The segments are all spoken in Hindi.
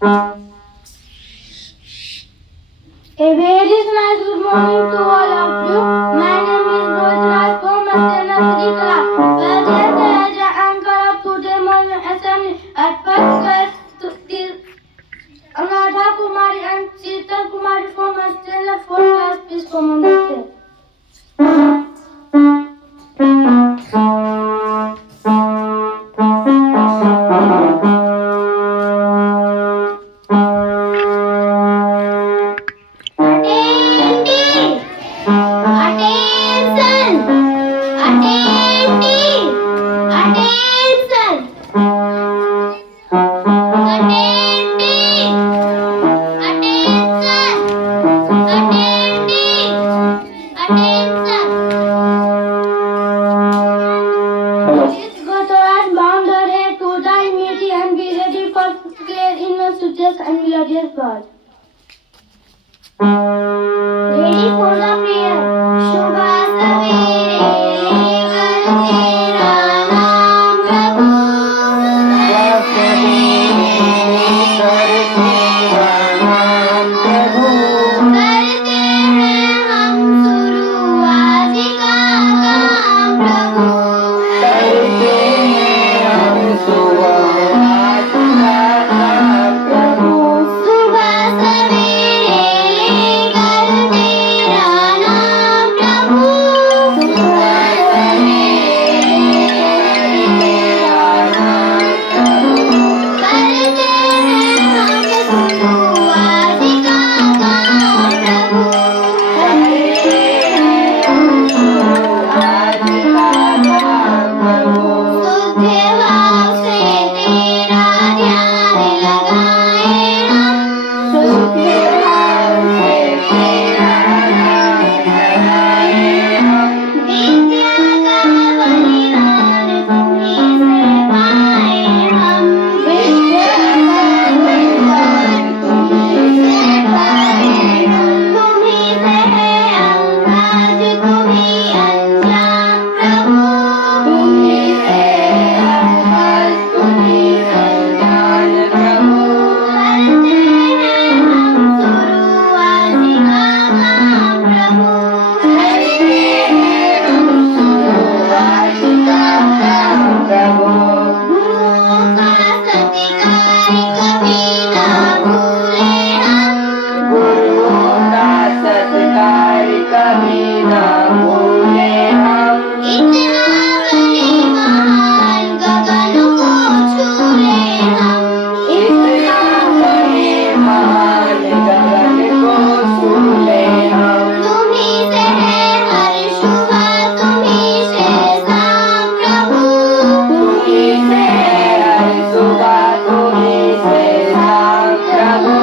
A very nice good morning to all of you. My name is Rohit Raj from Nursery class. Welcome as the anchor of today morning assembly. At first class, Anuradha Kumari and Sheetal Kumari from Australia 4th class. Please come on the stage. And melodious bird. Ready for the prayer. Shubha savere leकर तेरा नाम प्रभु. करते हैं हम शुरू आज का काम प्रभु. करते हैं हम शुरू आज का काम प्रभु. सुबह सवेरे लेकर तेरा नाम प्रभु. सुबह सवेरे लेकर तेरा नाम प्रभु. करते हैं हम शुरू आज का काम प्रभु. करते हैं हम शुरू आज का काम प्रभु. शुद्ध भाव से तेरा ध्यान लगाए हम. शुद्ध भाव से तेरा ध्यान लगाए हम. विद्या का बलिदान तुम्हीं से पाए हम. विद्या का बलिदान तुम्हीं से पाए हम. तुम्हीं से है अंदाज तुम्हीं अंजाम प्रभु. तुम्हीं से है अंदाज तुम्हीं अंजाम प्रभु. करते हैं हम शुरू आज का काम प्रभु. करते हैं हम शुरू आज का काम प्रभु. गुरुओं का सत्कार कभी ना भूले हम. गुरुओं का सत्कार कभी ना भूले हम. इतना बड़े महान गगन को छूले हम. इतना बड़े महान गगन को छूले हम. तुम्हीं से है हर शुभ तुम्हीं से शाम प्रभु. तुम्हीं से है हर सुबह तुम्हीं से शाम प्रभु.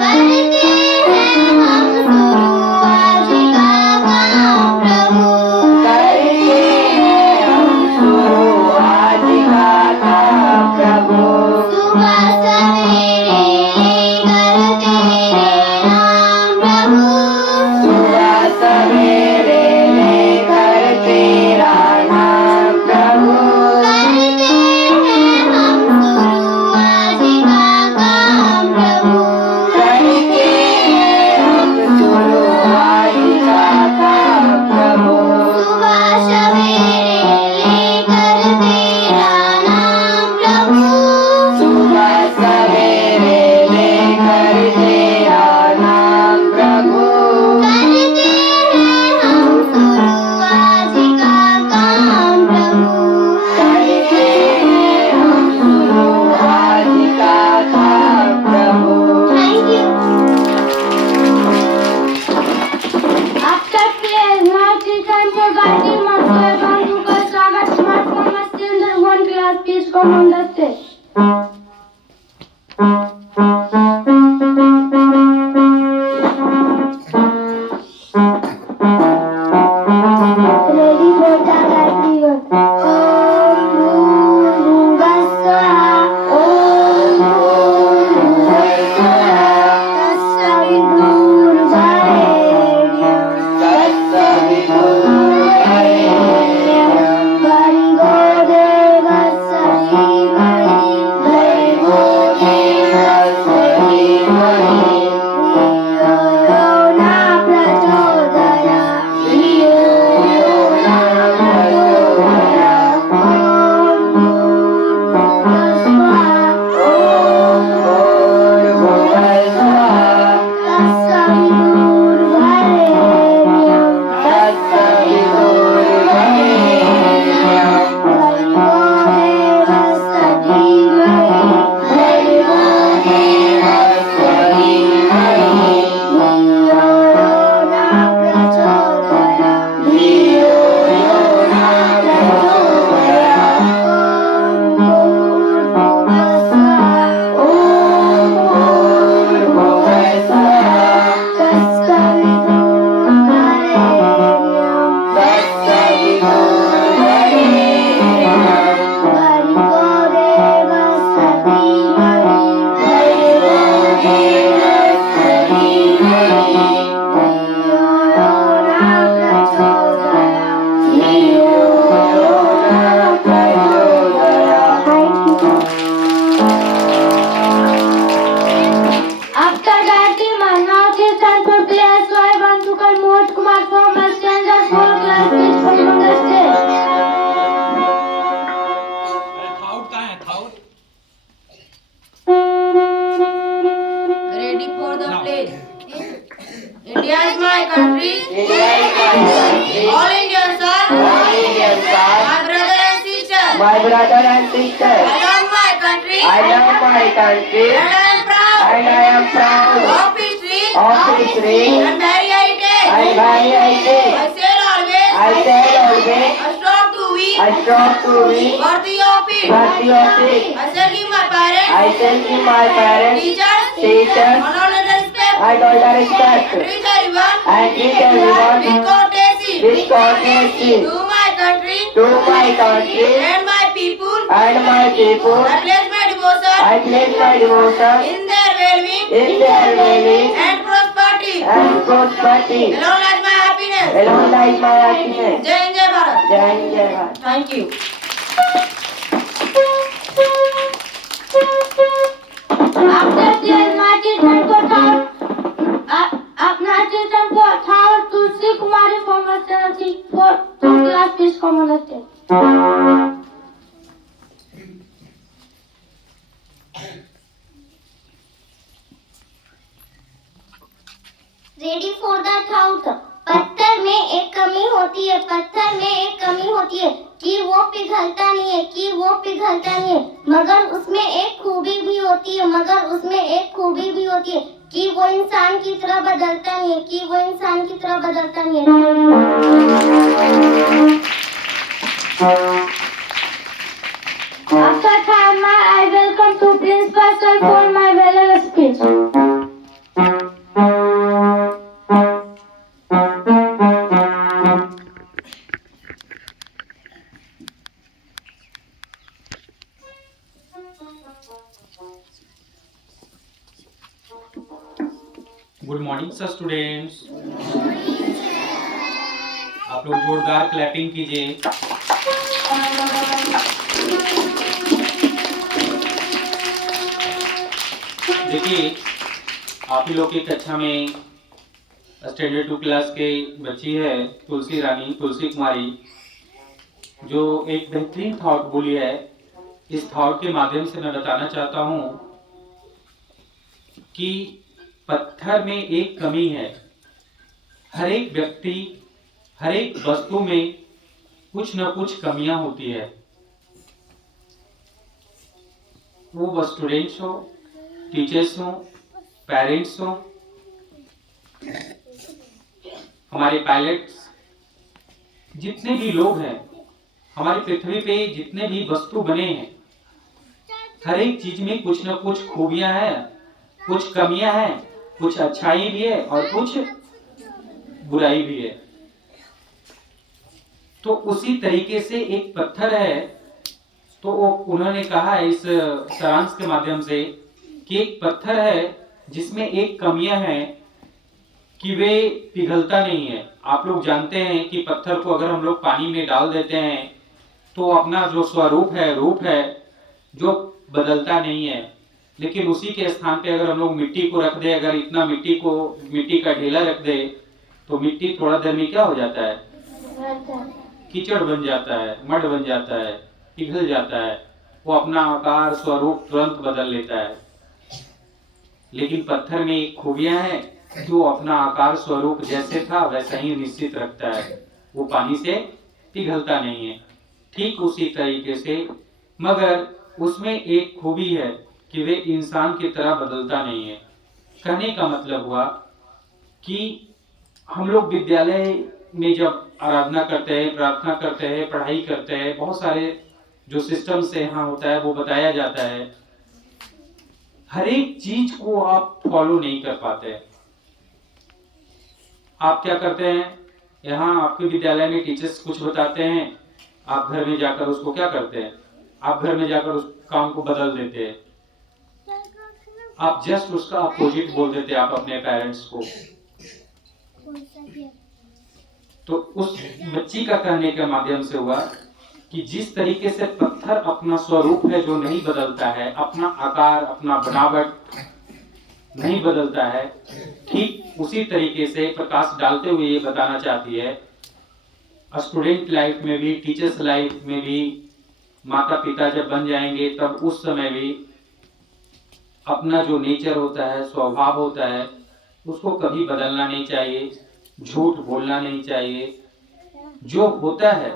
करते हैं हम शुरू आज का काम प्रभु. करते हैं हम शुरू आज का काम प्रभु. सुबह सवेरे लेकर तेरे नाम प्रभु. सुबह सवेरे लेकर तेरा नाम प्रभु. करते हैं हम शुरू आज का काम प्रभु. करते हैं हम शुरू आज का काम प्रभु. सुबह सवेरे लेकर तेरा नाम प्रभु. सुबह सवेरे लेकर तेरा नाम प्रभु. करते हैं हम शुरू आज का काम प्रभु. करते हैं हम शुरू आज का काम प्रभु. Thank you. After prayer, now it is time for guiding master Bantu का स्वागत. Smart from Standard 1 class. Please come on the stage. Ready for the guiding word. Om Bhurvah Swaha. Om Bhurvah Swaha. Tatsaviturnvarenyam. Tatsaviturnvarenyam. Bhargo devasya dhimari. Bhargo devasya country. India is my country. All Indians are All Indians are my brother and sister. my brother and sister. I love my country. I love my country And I am proud and I am proud of history of history and very heritage. and very heritage. I said always, I said always, I strive to be I strive to be worthy of it. worthy of it. I shall give my parents, I shall give my parents, teachers, teachers, and all other respect. and all the respect, Treat everyone and treat everyone with courtesy. with courtesy To my country to my country and my people, and my people. I pledge my devotion I pledge my devotion in their well-being in their well-being and prosperity. and prosperity. Along lies my happiness. Along lies my happiness. Jai Hind, Jai Bharat. Jai Hind, Jai Bharat. Thank you. After the United Temple Tower, Tulsi Kumari from Vasanati for 2 class is commonly. Ready for the thought. पत्थर में एक कमी होती है, पत्थर में एक कमी होती है कि वो पिघलता नहीं है, कि वो पिघलता नहीं है, मगर उसमें एक खूबी भी होती है, मगर उसमें एक खूबी भी होती है कि वो इंसान की तरह बदलता नहीं है, कि वो इंसान की तरह बदलता नहीं है। After time, I welcome to Principal Sir for my valuable speech. Good morning sir students. आप लोग जोरदार क्लैपिंग कीजिए। देखिए, आप ही लोग की कक्षा में स्टैंडर्ड 2 क्लास के बच्ची है तुलसी रानी, तुलसी कुमारी, जो एक बेहतरीन थॉट बोली है। इस थॉट के माध्यम से मैं बताना चाहता हूँ कि पत्थर में एक कमी है। हर एक व्यक्ति, हर एक वस्तु में कुछ न कुछ कमियां होती है। वो स्टूडेंट्स हो, टीचर्स हो, पेरेंट्स हो, हमारे पायलट्स, जितने भी लोग हैं, हमारी पृथ्वी पे जितने भी वस्तु बने हैं, हर एक चीज में कुछ न कुछ खूबियां हैं, कुछ कमियां हैं, कुछ अच्छाई भी है और कुछ बुराई भी है। तो उसी तरीके से एक पत्थर है, तो उन्होंने कहा है इस सारांश के माध्यम से कि एक पत्थर है जिसमें एक कमियां हैं कि वे पिघलता नहीं है। आप लोग जानते हैं कि पत्थर को अगर हम लोग पानी में डाल देते हैं तो अपना जो स्वरूप है, रूप है, जो बदलता नहीं है। लेकिन उसी के स्थान पे अगर हम लोग मिट्टी को रख दे, अगर इतना मिट्टी का ढेला रख दे तो मिट्टी थोड़ा देर में क्या हो जाता है? कीचड़ बन जाता है, मड बन जाता है, पिघल जाता है, वो अपना आकार स्वरूप तुरंत बदल लेता है। लेकिन पत्थर में एक खूबियां हैं जो अपना आकार स्वरूप जैसे था वैसा ही निश्चित रखता है, वो पानी से पिघलता नहीं है। ठीक उसी तरीके से मगर उसमें एक खूबी है कि वे इंसान की तरह बदलता नहीं है। कहने का मतलब हुआ कि हम लोग विद्यालय में जब आराधना करते हैं, प्रार्थना करते हैं, पढ़ाई करते हैं, बहुत सारे जो सिस्टम से यहाँ होता है वो बताया जाता है। हर एक चीज को आप फॉलो नहीं कर पाते। आप क्या करते हैं, यहाँ आपके विद्यालय में टीचर्स कुछ बताते हैं, आप घर में जाकर उसको क्या करते हैं, आप घर में जाकर उस काम को बदल देते हैं। आप जस्ट उसका अपोजिट बोल देते हैं आप अपने पेरेंट्स को। तो उस बच्ची का कहने के माध्यम से हुआ कि जिस तरीके से पत्थर अपना स्वरूप है जो नहीं बदलता है, अपना आकार, अपना बनावट नहीं बदलता है, ठीक उसी तरीके से प्रकाश डालते हुए ये बताना चाहती है स्टूडेंट लाइफ में भी, टीचर्स लाइफ में भी, माता पिता जब बन जाएंगे तब उस समय भी अपना जो नेचर होता है, स्वभाव होता है, उसको कभी बदलना नहीं चाहिए। झूठ बोलना नहीं चाहिए। जो होता है,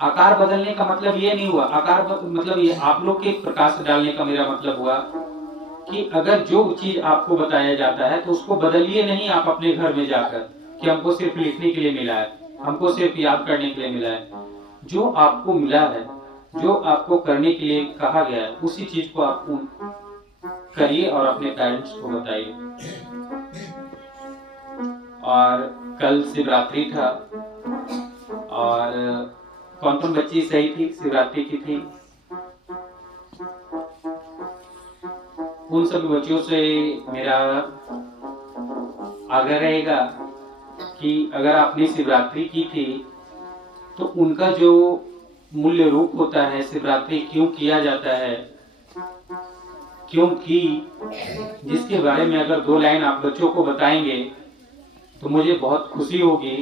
आकार बदलने का मतलब ये नहीं हुआ, मतलब ये आप लोग के प्रकाश डालने का मेरा मतलब हुआ कि अगर जो चीज आपको बताया जाता है तो उसको बदलिए नहीं आप अपने घर में जाकर कि हमको सिर्फ लिखने के लिए मिला है, हमको सिर्फ याद करने के लिए मिला है। जो आपको मिला है, जो आपको करने के लिए कहा गया है, उसी चीज को आप करिए और अपने पेरेंट्स को बताइए। और कल शिवरात्रि था और कौन कौन बच्ची सही थी, शिवरात्रि की थी? उन सभी बच्चों से मेरा आग्रह रहेगा कि अगर आपने शिवरात्रि की थी तो उनका जो मूल्य रूप होता है, शिवरात्रि क्यों किया जाता है, क्योंकि जिसके बारे में अगर 2 लाइन आप बच्चों को बताएंगे तो मुझे बहुत खुशी होगी।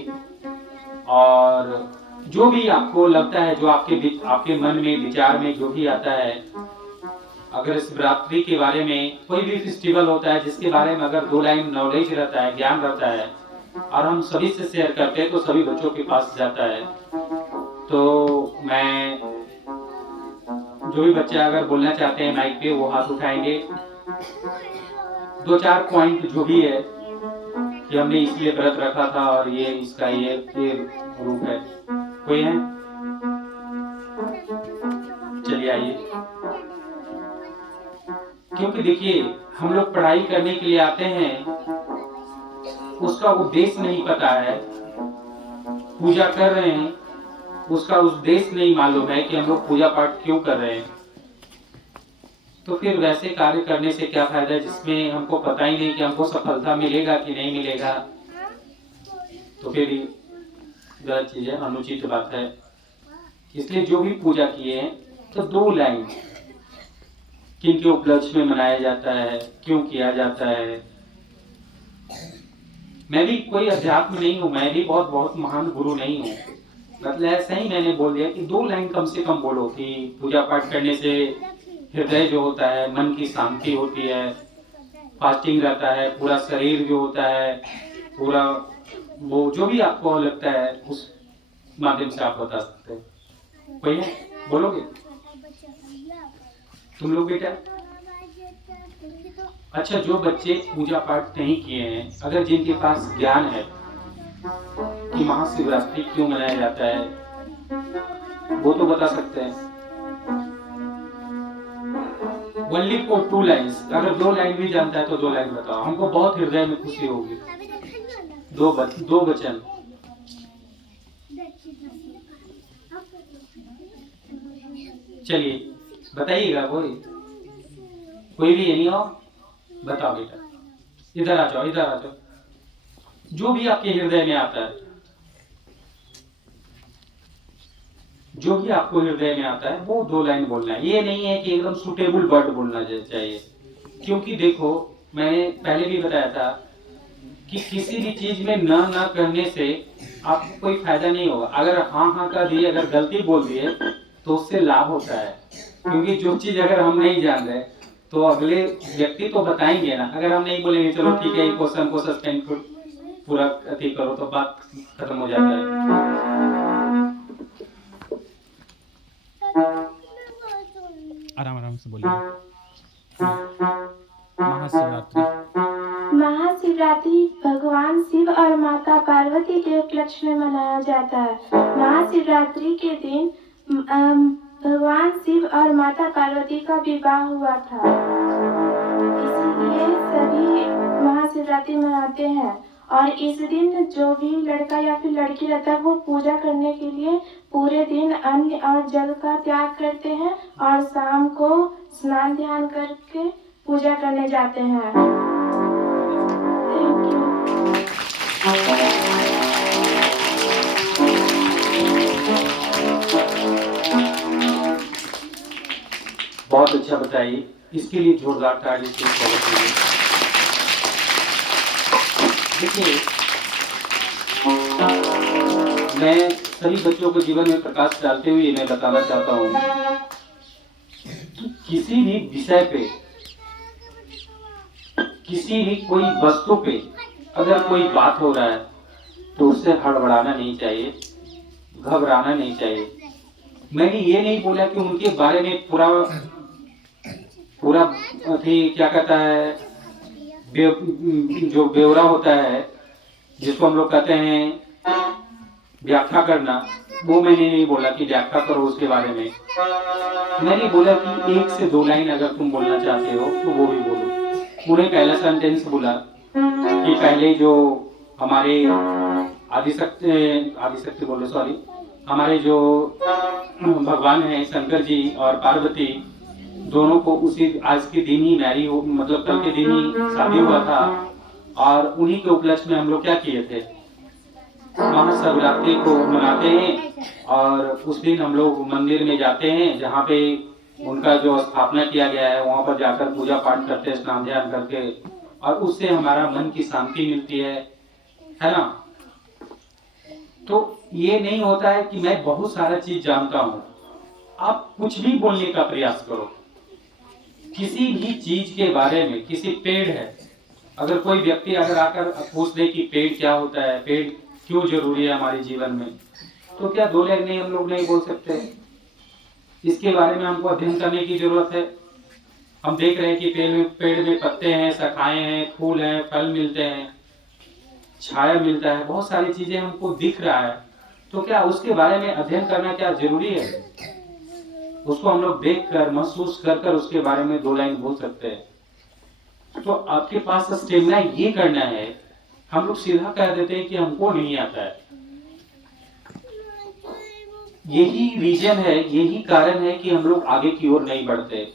और जो भी आपको लगता है, जो आपके मन में विचार में जो भी आता है, अगर शिवरात्रि के बारे में कोई भी फेस्टिवल होता है जिसके बारे में अगर 2 लाइन नॉलेज रहता है, ज्ञान रहता है और हम सभी से शेयर करते हैं तो सभी बच्चों के पास जाता है। तो मैं, जो भी बच्चे अगर बोलना चाहते हैं माइक पे वो हाथ उठाएंगे। 2-4 पॉइंट जो भी है कि हमने इसलिए व्रत रखा था और ये इसका ये रूप है, कोई है? चलिए आइए। क्योंकि देखिए, हम लोग पढ़ाई करने के लिए आते हैं, उसका उद्देश्य नहीं पता है, पूजा कर रहे हैं, उसका उद्देश्य नहीं मालूम है कि हम लोग पूजा पाठ क्यों कर रहे हैं, तो फिर वैसे कार्य करने से क्या फायदा है जिसमें हमको पता ही नहीं कि हमको सफलता मिलेगा कि नहीं मिलेगा। तो फिर गलत चीज है, अनुचित बात है। इसलिए जो भी पूजा किए हैं तो 2 लाइन किन के उपलक्ष्य में मनाया जाता है, क्यों किया जाता है। मैं भी कोई अध्यात्म नहीं हूँ, मैं भी बहुत महान गुरु नहीं हूँ, मतलब ऐसा ही मैंने बोल दिया कि 2 लाइन कम से कम बोलो कि पूजा पाठ करने से हृदय जो होता है, मन की शांति होती है, फास्टिंग रहता है, पूरा शरीर जो होता है, पूरा वो जो भी आपको लगता है उस माध्यम से आप बता सकते हैं। कोई है, बोलोगे तुम लोग बेटा? अच्छा, जो बच्चे पूजा पाठ नहीं किए हैं, अगर जिनके पास ज्ञान है कि महाशिवरात्रि क्यों मनाया जाता है, वो तो बता सकते हैं। Only for 2 lines. अगर 2 लाइन भी जानता है तो 2 लाइन बताओ, हमको बहुत हृदय में खुशी होगी। 2 वचन। चलिए बताइएगा। कोई भी नहीं हो, बताओ बेटा, इधर आ जाओ, इधर आ जाओ। जो भी आपके हृदय में आता है, जो भी आपको हृदय में आता है वो 2 लाइन बोलना है। ये नहीं है कि एकदम सुटेबल वर्ड बोलना चाहिए, क्योंकि देखो मैंने पहले भी बताया था कि किसी भी चीज में न करने से आपको कोई फायदा नहीं होगा। अगर हाँ कर दिए, अगर गलती बोल दिए तो उससे लाभ होता है, क्योंकि जो चीज अगर हम नहीं जान रहे तो अगले व्यक्ति तो बताएंगे ना। अगर हम नहीं बोलेंगे चलो ठीक है, क्वेश्चन को सस्पेंड पूरा अति करो, तो बात खत्म हो जाता है। आराम से बोलिए। महाशिवरात्रि। महाशिवरात्रि भगवान शिव और माता पार्वती के उपलक्ष्य में मनाया जाता है। महाशिवरात्रि के दिन भगवान शिव और माता पार्वती का विवाह हुआ था, इसीलिए सभी महाशिवरात्रि मनाते हैं। और इस दिन जो भी लड़का या फिर लड़की रहता है वो पूजा करने के लिए पूरे दिन अन्न और जल का त्याग करते हैं और शाम को स्नान ध्यान करके पूजा करने जाते हैं। Thank you. बहुत अच्छा बताइए, इसके लिए जोरदार ताली से स्वागत कीजिए। देखिए, मैं सभी बच्चों को जीवन में प्रकाश डालते हुए मैं बताना चाहता हूँ कि किसी भी विषय पे, किसी भी कोई वस्तु पे अगर कोई बात हो रहा है तो उससे हड़बड़ाना नहीं चाहिए, घबराना नहीं चाहिए। मैंने ये नहीं बोला कि उनके बारे में पूरा पूरा क्या कहता है जो ब्यौरा होता है, जिसको हम लोग कहते हैं व्याख्या करना, वो मैंने नहीं बोला कि व्याख्या करो उसके बारे में। मैंने बोला कि 1 से 2 लाइन अगर तुम बोलना चाहते हो तो वो भी बोलो। उन्हें पहला सेंटेंस बोला कि पहले जो हमारे आदिशक्ति बोलो सॉरी, हमारे जो भगवान हैं शंकर जी और पार्वती, दोनों को उसी आज के दिन ही मतलब कल के दिन ही शादी हुआ था। और उन्हीं के उपलक्ष्य में हम लोग क्या किए थे, महाशिवरात्रि को मनाते हैं और उस दिन हम लोग मंदिर में जाते हैं जहाँ पे उनका जो स्थापना किया गया है, वहाँ पर जाकर पूजा पाठ करते हैं स्नान ध्यान करके, और उससे हमारा मन की शांति मिलती है ना। तो ये नहीं होता है कि मैं बहुत सारा चीज जानता हूँ। आप कुछ भी बोलने का प्रयास करो, किसी भी चीज के बारे में। किसी पेड़ है, अगर कोई व्यक्ति अगर आकर पूछ दे कि पेड़ क्या होता है, पेड़ क्यों जरूरी है हमारे जीवन में, तो क्या 2 लाइन नहीं हम लोग नहीं बोल सकते? इसके बारे में हमको अध्ययन करने की जरूरत है। हम देख रहे हैं कि पेड़ में पत्ते हैं, शाखाएं हैं, फूल हैं, फल मिलते हैं, छाया मिलता है, बहुत सारी चीजें हमको दिख रहा है। तो क्या उसके बारे में अध्ययन करना क्या जरूरी है? उसको हम लोग देख कर महसूस कर कर उसके बारे में 2 लाइन बोल सकते हैं। तो आपके पास स्टेमिना ये करना है। हम लोग सीधा कह देते हैं कि हमको नहीं आता है। यही रीजन है, यही कारण है कि हम लोग आगे की ओर नहीं बढ़ते।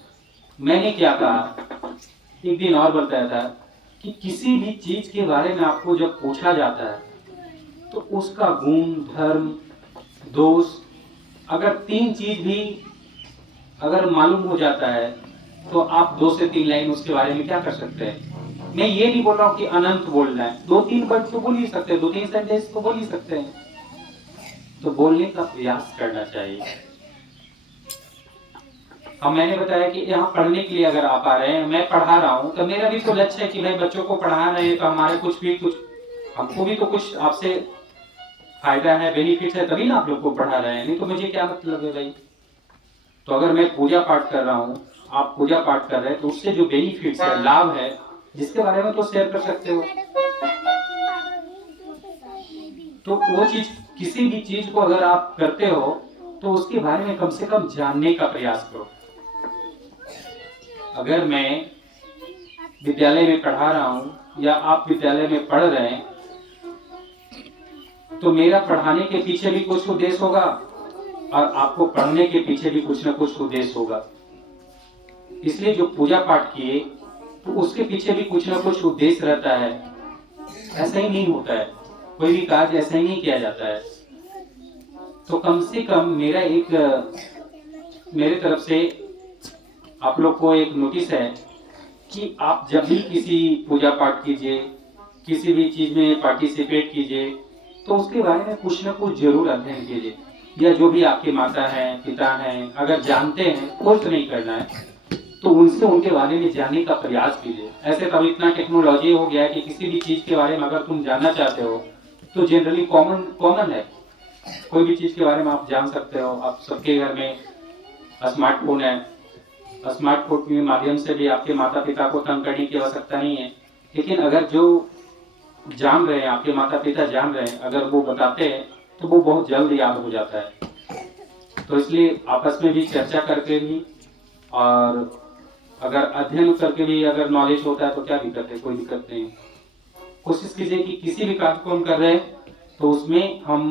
मैंने क्या कहा, एक दिन और बताया था कि किसी भी चीज के बारे में आपको जब पूछा जाता है तो उसका गुण, धर्म, दोष, अगर 3 चीज भी अगर मालूम हो जाता है तो आप 2 से 3 लाइन उसके बारे में क्या कर सकते हैं। मैं ये नहीं बोल रहा हूँ कि अनंत बोलना है, 2-3 वर्ड तो बोल ही सकते हैं, 2-3 सेंटेंस तो बोल ही सकते हैं। तो बोलने का प्रयास करना चाहिए। अब मैंने बताया कि यहाँ पढ़ने के लिए अगर आप आ रहे हैं, मैं पढ़ा रहा हूँ, तो मेरा भी तो लक्ष्य है कि भाई बच्चों को पढ़ा रहे हैं तो हमारे कुछ हमको भी तो कुछ आपसे फायदा है, बेनिफिट है, तभी ना आप लोग को पढ़ा रहे हैं। नहीं तो मुझे क्या मतलब है भाई। तो अगर मैं पूजा पाठ कर रहा हूँ, आप पूजा पाठ कर रहे हैं, तो उससे जो बेनिफिट्स है, लाभ है, जिसके बारे में तो शेयर कर सकते हो। तो वो चीज, किसी भी चीज को अगर आप करते हो तो उसके बारे में कम से कम जानने का प्रयास करो। अगर मैं विद्यालय में पढ़ा रहा हूँ या आप विद्यालय में पढ़ रहे हैं, तो मेरा पढ़ाने के पीछे भी कुछ उद्देश्य होगा और आपको पढ़ने के पीछे भी कुछ ना कुछ उद्देश्य होगा। इसलिए जो पूजा पाठ किए तो उसके पीछे भी कुछ ना कुछ उद्देश्य रहता है। ऐसा ही नहीं होता है, कोई भी कार्य ऐसा ही नहीं किया जाता है। तो कम से कम मेरे तरफ से आप लोग को एक नोटिस है कि आप जब भी किसी पूजा पाठ कीजिए, किसी भी चीज में पार्टिसिपेट कीजिए, तो उसके बारे में कुछ ना कुछ जरूर अध्ययन कीजिए। या जो भी आपके माता हैं, पिता हैं, अगर जानते हैं, कोर्स नहीं करना है, तो उनसे उनके बारे में जानने का प्रयास कीजिए। ऐसे तो इतना टेक्नोलॉजी हो गया है कि किसी भी चीज के बारे में अगर तुम जानना चाहते हो तो जनरली कॉमन है, कोई भी चीज के बारे में आप जान सकते हो। आप सबके घर में स्मार्टफोन है, स्मार्टफोन के माध्यम से भी आपके माता पिता को तंग करने की आवश्यकता नहीं है। लेकिन अगर जो जान रहे हैं, आपके माता पिता जान रहे हैं, अगर वो बताते हैं तो वो बहुत जल्द याद हो जाता है। तो इसलिए आपस में भी चर्चा करके भी और अगर अध्ययन करके भी अगर नॉलेज होता है तो क्या दिक्कत है, कोई दिक्कत नहीं। कोशिश कीजिए कि किसी भी कार्य को हम कर रहे हैं तो उसमें हम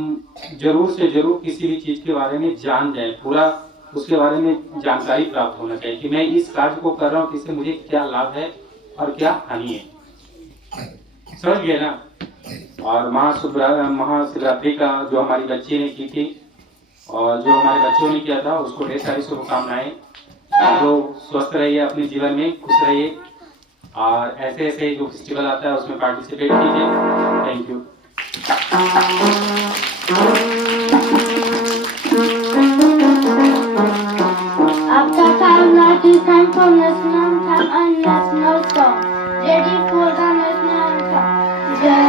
जरूर से जरूर किसी भी चीज के बारे में जान जाए, पूरा उसके बारे में जानकारी प्राप्त होना चाहिए कि मैं इस कार्य को कर रहा हूँ, इससे मुझे क्या लाभ है और क्या हानि है। समझ गए ना। और महाशिवरात्रि का जो हमारी बच्ची ने की थी और जो हमारे बच्चों ने किया था, उसको ढेर सारी शुभकामनाएं। आप लोग स्वस्थ रहिए, अपने जीवन में खुश रहिए और ऐसे ऐसे जो फेस्टिवल आता है उसमें पार्टिसिपेट कीजिए। Thank you. After time, now it is time for national anthem and national song. Ready for the national anthem.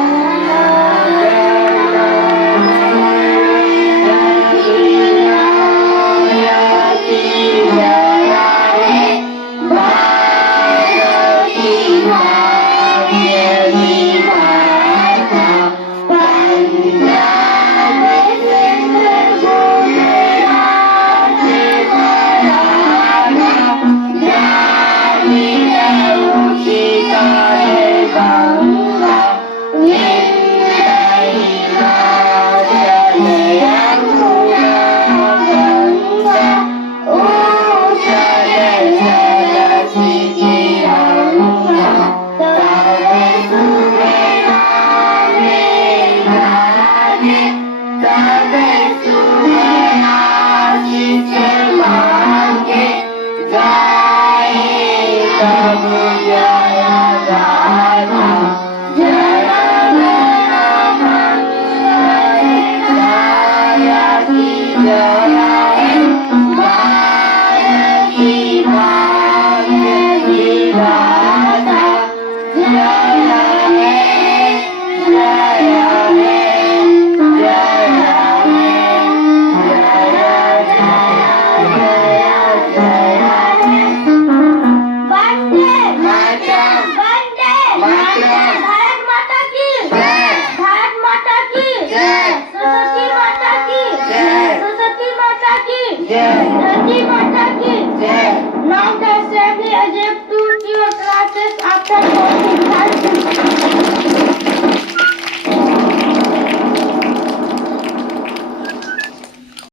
Bharat माता की जय। भारत माता की जय। सरस्वती माता की जय। सरस्वती माता की जय। धरती माता